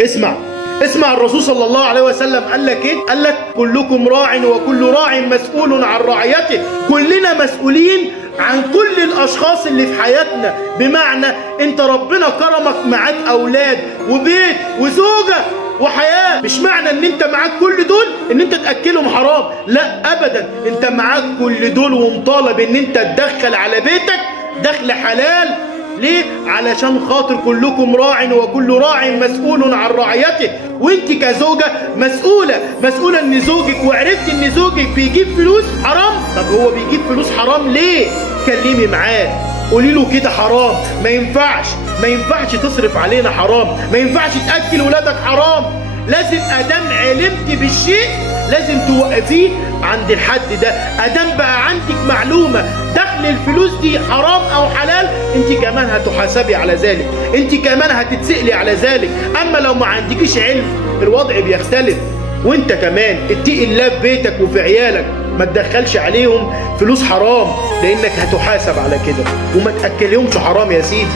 اسمع الرسول صلى الله عليه وسلم قال لك ايه؟ قال لك كلكم راع وكل راع مسؤول عن رعيته. كلنا مسؤولين عن كل الاشخاص اللي في حياتنا. بمعنى انت ربنا كرمك معاك اولاد وبيت وزوجة وحياة. مش معنى ان انت معاك كل دول ان انت تأكلهم حرام، لا ابدا. انت معاك كل دول ومطالب ان انت تدخل على بيتك دخل حلال. ليه؟ علشان خاطر كلكم راع وكل راع مسؤول عن رعيته. وانت كزوجة مسؤولة ان زوجك، وعرفت ان زوجك بيجيب فلوس حرام. طب هو بيجيب فلوس حرام ليه؟ كلمي معاه، قولي له كده حرام، ما ينفعش تصرف علينا حرام، ما ينفعش تأكل ولادك حرام. لازم ادام علمت بالشيء لازم توقفيه عند الحد ده. ادام بقى عندك معلومة دخل الفلوس دي حرام او حلال، انت كمان هتحاسبي على ذلك، انت كمان هتتسألي على ذلك. اما لو ما عندكيش علم الوضع بيختلف. وانت كمان اتقي الله في بيتك وفي عيالك، ما تدخلش عليهم فلوس حرام، لانك هتحاسب على كده. وما تأكلهمش حرام يا سيدي.